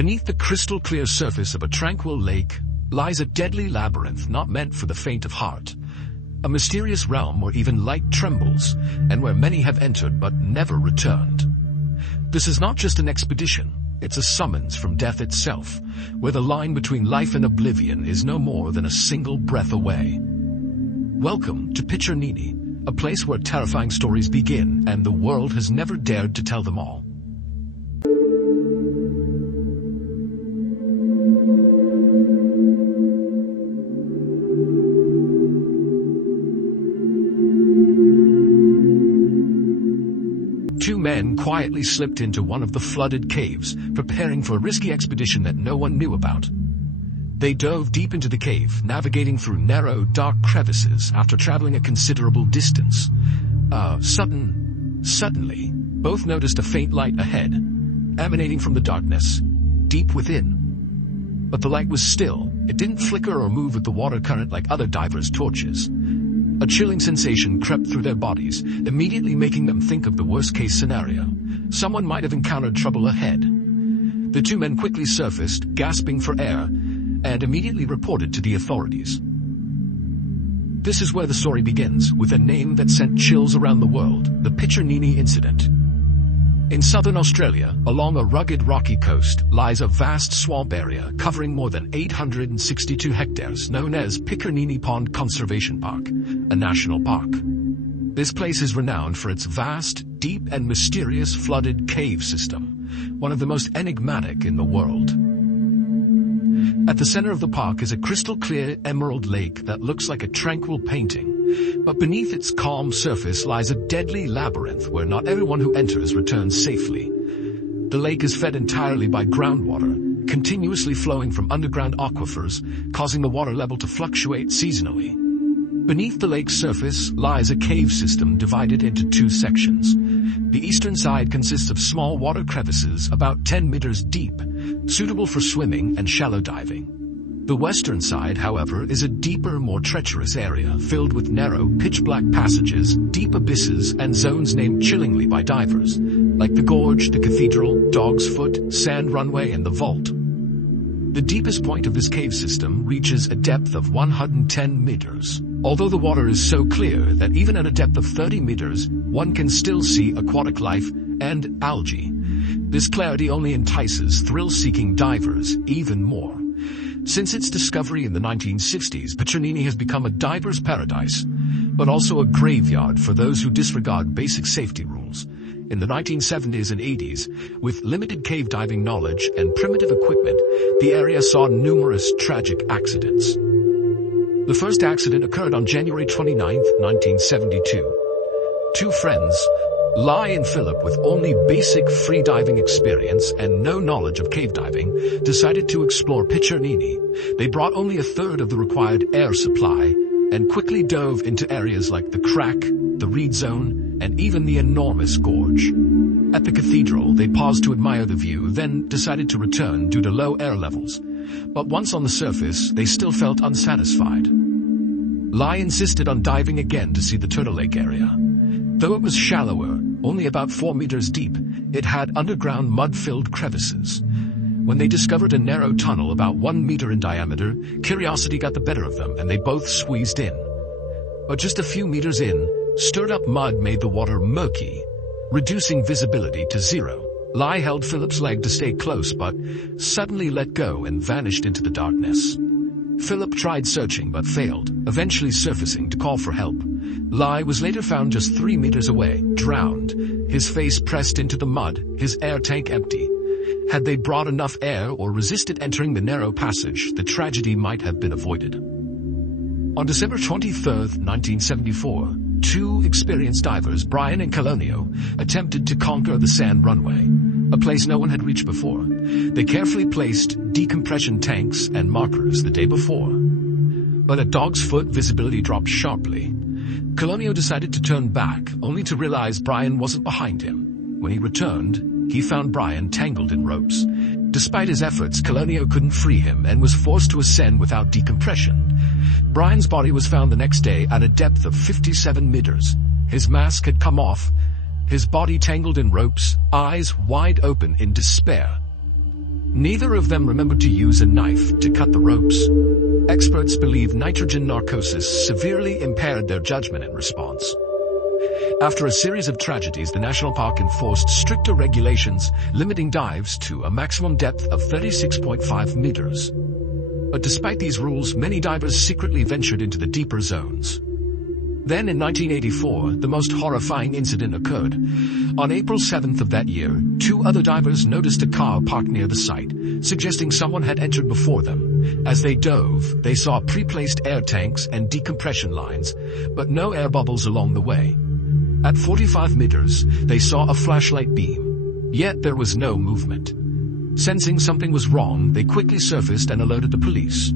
Beneath the crystal-clear surface of a tranquil lake lies a deadly labyrinth not meant for the faint of heart. A mysterious realm where even light trembles, and where many have entered but never returned. This is not just an expedition, it's a summons from death itself, where the line between life and oblivion is no more than a single breath away. Welcome to Piccernini, a place where terrifying stories begin, and the world has never dared to tell them all. Two men quietly slipped into one of the flooded caves, preparing for a risky expedition that no one knew about. They dove deep into the cave, navigating through narrow, dark crevices after traveling a considerable distance. Suddenly, both noticed a faint light ahead, emanating from the darkness, deep within. But the light was still. It didn't flicker or move with the water current like other divers' torches. A chilling sensation crept through their bodies, immediately making them think of the worst-case scenario. Someone might have encountered trouble ahead. The two men quickly surfaced, gasping for air, and immediately reported to the authorities. This is where the story begins, with a name that sent chills around the world, the Piccernini Incident. In southern Australia, along a rugged rocky coast, lies a vast swamp area covering more than 862 hectares, known as Piccernini Pond Conservation Park, a national park. This place is renowned for its vast, deep and mysterious flooded cave system, one of the most enigmatic in the world. At the center of the park is a crystal-clear emerald lake that looks like a tranquil painting. But beneath its calm surface lies a deadly labyrinth where not everyone who enters returns safely. The lake is fed entirely by groundwater, continuously flowing from underground aquifers, causing the water level to fluctuate seasonally. Beneath the lake's surface lies a cave system divided into two sections. The eastern side consists of small water crevices about 10 meters deep, suitable for swimming and shallow diving. The western side, however, is a deeper, more treacherous area filled with narrow, pitch-black passages, deep abysses, and zones named chillingly by divers, like the Gorge, the Cathedral, Dog's Foot, Sand Runway, and the Vault. The deepest point of this cave system reaches a depth of 110 meters. Although the water is so clear that even at a depth of 30 meters, one can still see aquatic life and algae. This clarity only entices thrill-seeking divers even more. Since its discovery in the 1960s, Piccernini has become a diver's paradise, but also a graveyard for those who disregard basic safety rules. In the 1970s and 80s, with limited cave diving knowledge and primitive equipment, the area saw numerous tragic accidents. The first accident occurred on January 29, 1972. Two friends, Lai and Philip, with only basic freediving experience and no knowledge of cave diving, decided to explore Piccernini. They brought only a third of the required air supply and quickly dove into areas like the Crack, the Reed Zone, and even the enormous Gorge. At the Cathedral, they paused to admire the view, then decided to return due to low air levels. But once on the surface, they still felt unsatisfied. Lai insisted on diving again to see the Turtle Lake area. Though it was shallower, only about 4 meters deep, it had underground mud-filled crevices. When they discovered a narrow tunnel about 1 meter in diameter, curiosity got the better of them and they both squeezed in. But just a few meters in, stirred-up mud made the water murky, reducing visibility to zero. Lai held Philip's leg to stay close, but suddenly let go and vanished into the darkness. Philip tried searching but failed, eventually surfacing to call for help. Lai was later found just 3 meters away, drowned, his face pressed into the mud, his air tank empty. Had they brought enough air or resisted entering the narrow passage, the tragedy might have been avoided. On December 23, 1974, two experienced divers, Brian and Colonio, attempted to conquer the Sand Runway, a place no one had reached before. They carefully placed decompression tanks and markers the day before. But at Dog's Foot, visibility dropped sharply. Colonio decided to turn back, only to realize Brian wasn't behind him. When he returned, he found Brian tangled in ropes. Despite his efforts, Colonio couldn't free him and was forced to ascend without decompression. Brian's body was found the next day at a depth of 57 meters. His mask had come off, his body tangled in ropes, eyes wide open in despair. Neither of them remembered to use a knife to cut the ropes. Experts believe nitrogen narcosis severely impaired their judgment and response. After a series of tragedies, the national park enforced stricter regulations, limiting dives to a maximum depth of 36.5 meters. But despite these rules, many divers secretly ventured into the deeper zones. Then in 1984, the most horrifying incident occurred. On April 7th of that year, 2 other divers noticed a car parked near the site, suggesting someone had entered before them. As they dove, they saw pre-placed air tanks and decompression lines, but no air bubbles along the way. At 45 meters, they saw a flashlight beam, yet there was no movement. Sensing something was wrong, they quickly surfaced and alerted the police.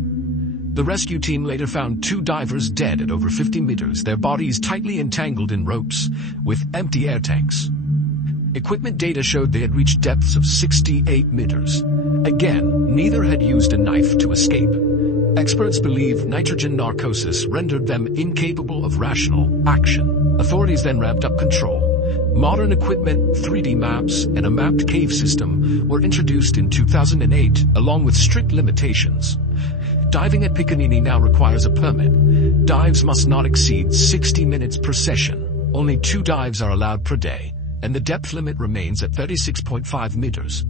The rescue team later found 2 divers dead at over 50 meters, their bodies tightly entangled in ropes with empty air tanks. Equipment data showed they had reached depths of 68 meters. Again, neither had used a knife to escape. Experts believe nitrogen narcosis rendered them incapable of rational action. Authorities then ramped up control. Modern equipment, 3D maps, and a mapped cave system were introduced in 2008, along with strict limitations. Diving at Piccernini now requires a permit. Dives must not exceed 60 minutes per session. Only 2 dives are allowed per day, and the depth limit remains at 36.5 meters.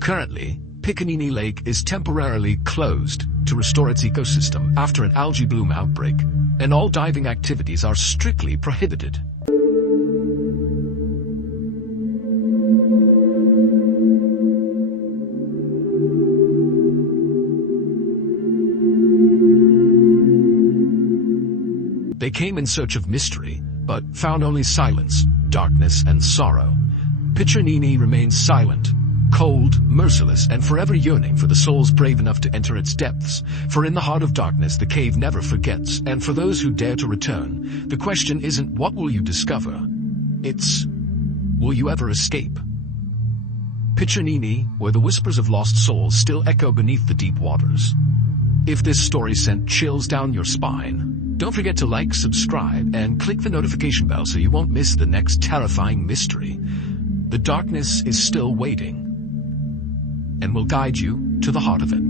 Currently, Piccernini Lake is temporarily closed to restore its ecosystem after an algae bloom outbreak, and all diving activities are strictly prohibited. They came in search of mystery, but found only silence, darkness, and sorrow. Piccernini remains silent, cold, merciless, and forever yearning for the souls brave enough to enter its depths. For in the heart of darkness, the cave never forgets, and for those who dare to return, the question isn't what will you discover? It's, will you ever escape? Piccernini, where the whispers of lost souls still echo beneath the deep waters. If this story sent chills down your spine, don't forget to like, subscribe, and click the notification bell so you won't miss the next terrifying mystery. The darkness is still waiting, and will guide you to the heart of it.